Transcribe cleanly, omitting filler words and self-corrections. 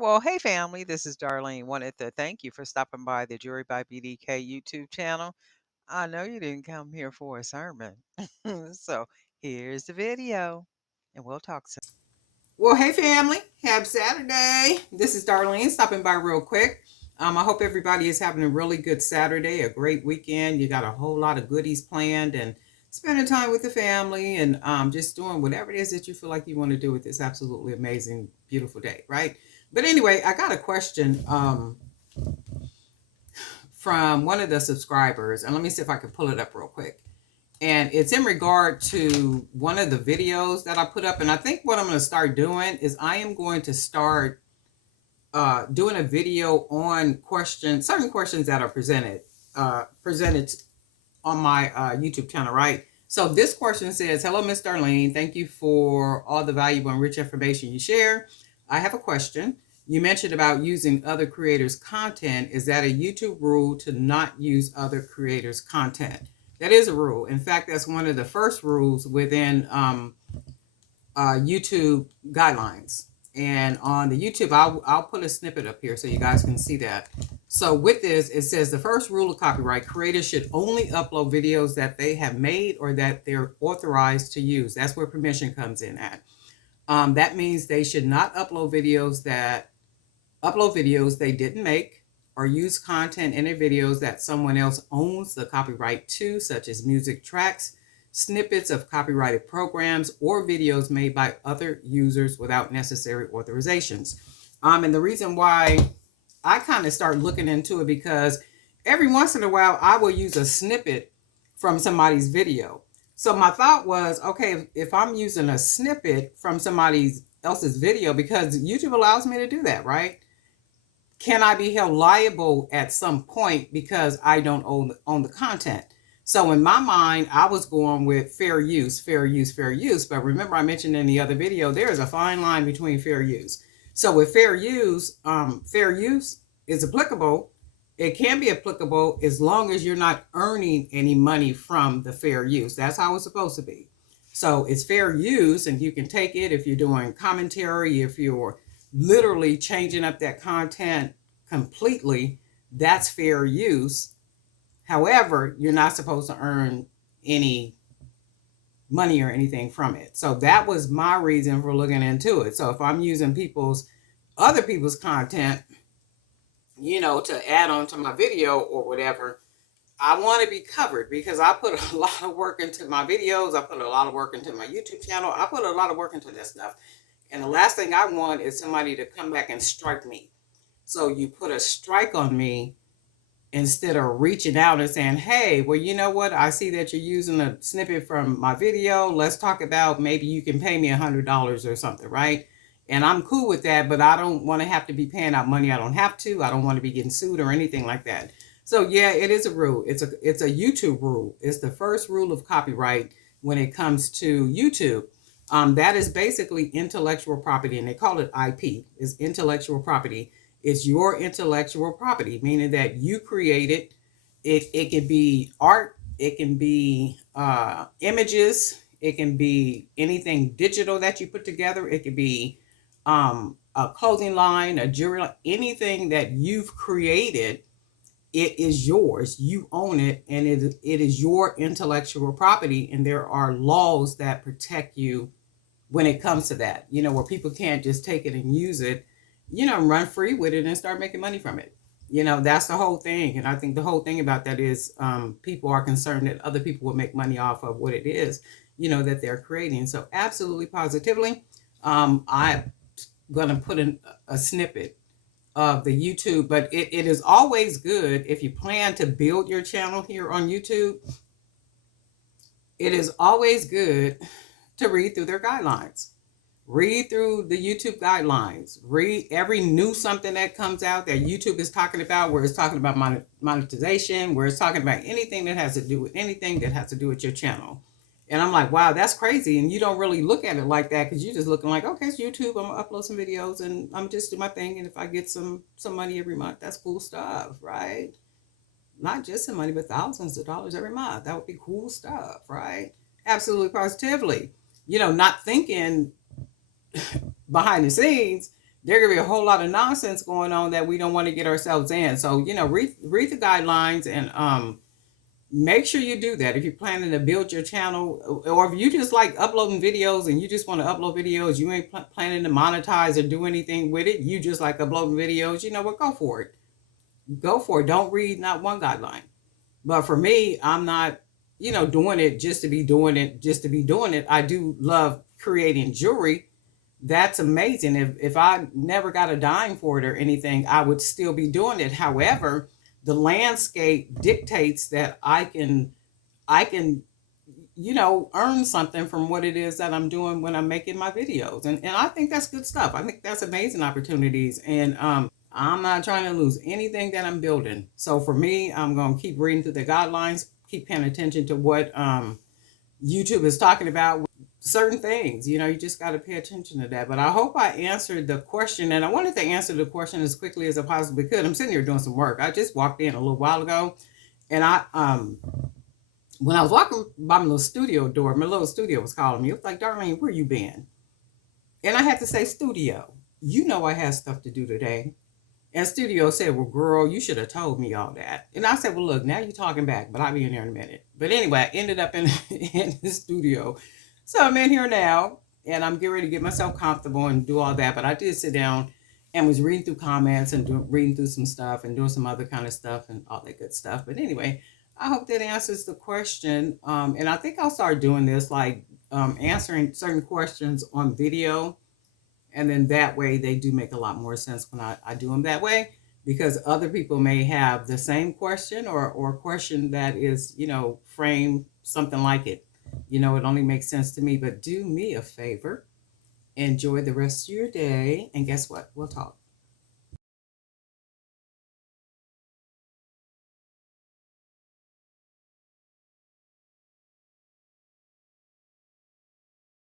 Well, hey family, this is Darlene. Wanted to thank you for stopping by the Jury by BDK YouTube channel. I know you didn't come here for a sermon. So here's the video, and we'll talk soon. Well, hey family, happy Saturday. This is Darlene stopping by real quick. I hope everybody is having a really good Saturday, a great weekend. You got a whole lot of goodies planned and spending time with the family and just doing whatever it is that you feel like you want to do with this absolutely amazing, beautiful day, right? But anyway, I got a question from one of the subscribers, and let me see if I can pull it up real quick. And it's in regard to one of the videos that I put up. And I think what I'm going to start doing is I am going to start doing a video on certain questions that are presented on my YouTube channel, right? So this question says, "Hello, Miss Darlene. Thank you for all the valuable and rich information you share. I have a question. You mentioned about using other creators' content. Is that a YouTube rule to not use other creators' content?" That is a rule. In fact, that's one of the first rules within YouTube guidelines. And on the YouTube, I'll put a snippet up here so you guys can see that. So with this, it says the first rule of copyright: creators should only upload videos that they have made or that they're authorized to use. That's where permission comes in at. That means they should not upload videos they didn't make, or use content in their videos that someone else owns the copyright to, such as music tracks, snippets of copyrighted programs, or videos made by other users without necessary authorizations. And the reason why I kind of start looking into it, because every once in a while I will use a snippet from somebody's video. So my thought was, okay, if I'm using a snippet from somebody else's video, because YouTube allows me to do that, right? Can I be held liable at some point because I don't own the content? So in my mind, I was going with fair use, fair use, fair use. But remember, I mentioned in the other video, there is a fine line between fair use. So with fair use is applicable. It can be applicable as long as you're not earning any money from the fair use. That's how it's supposed to be. So it's fair use, and you can take it if you're doing commentary, if you're literally changing up that content completely, that's fair use. However, you're not supposed to earn any money or anything from it. So that was my reason for looking into it. So if I'm using other people's content, to add on to my video or whatever, I want to be covered because I put a lot of work into my videos. I put a lot of work into my YouTube channel. I put a lot of work into this stuff. And the last thing I want is somebody to come back and strike me. So you put a strike on me instead of reaching out and saying, hey, well, you know what? I see that you're using a snippet from my video. Let's talk about maybe you can pay me $100 or something, right? And I'm cool with that, but I don't want to have to be paying out money I don't have to. I don't want to be getting sued or anything like that. So yeah, it is a rule. It's a YouTube rule. It's the first rule of copyright when it comes to YouTube. That is basically intellectual property, and they call it IP, is intellectual property. It's your intellectual property, meaning that you created it. It can be art, it can be images, it can be anything digital that you put together, it could be a clothing line, a jewelry line, anything that you've created. It is yours. You own it, and it is your intellectual property. And there are laws that protect you when it comes to that, where people can't just take it and use it, run free with it and start making money from it. That's the whole thing. And I think the whole thing about that is people are concerned that other people will make money off of what it is, that they're creating. So absolutely positively, I'm going to put in a snippet of the YouTube, but it is always good if you plan to build your channel here on YouTube. It is always good to read through their guidelines. Read through the YouTube guidelines. Read every new something that comes out that YouTube is talking about, where it's talking about monetization, where it's talking about anything that has to do with your channel. And I'm like, wow, that's crazy. And you don't really look at it like that because you're just looking like, okay, it's YouTube. I'm gonna upload some videos and I'm just do my thing. And if I get some money every month, that's cool stuff, right? Not just some money, but thousands of dollars every month. That would be cool stuff, right? Absolutely positively. Not thinking behind the scenes, there could be a whole lot of nonsense going on that we don't want to get ourselves in. So, read the guidelines and make sure you do that if you're planning to build your channel, or if you just like uploading videos and you just want to upload videos, you ain't planning to monetize or do anything with it, you just like uploading videos, you know what, go for it. Go for it. Don't read not one guideline. But for me, I'm not, doing it just to be doing it, just to be doing it. I do love creating jewelry. That's amazing. If I never got a dime for it or anything, I would still be doing it. However, the landscape dictates that I can earn something from what it is that I'm doing when I'm making my videos. And I think that's good stuff. I think that's amazing opportunities. And I'm not trying to lose anything that I'm building. So for me, I'm going to keep reading through the guidelines, keep paying attention to what YouTube is talking about. Certain things, you just got to pay attention to that. But I hope I answered the question. And I wanted to answer the question as quickly as I possibly could. I'm sitting here doing some work. I just walked in a little while ago. And when I was walking by my little studio door, my little studio was calling me. It was like, Darlene, where you been? And I had to say, studio, I had stuff to do today. And studio said, well, girl, you should have told me all that. And I said, well, look, now you're talking back, but I'll be in there in a minute. But anyway, I ended up in, in the studio. So I'm in here now, and I'm getting ready to get myself comfortable and do all that. But I did sit down and was reading through comments and reading through some stuff and doing some other kind of stuff and all that good stuff. But anyway, I hope that answers the question. And I think I'll start doing this, like answering certain questions on video, and then that way they do make a lot more sense when I do them that way, because other people may have the same question or question that is, framed something like it. It only makes sense to me. But do me a favor, enjoy the rest of your day, and guess what? We'll talk.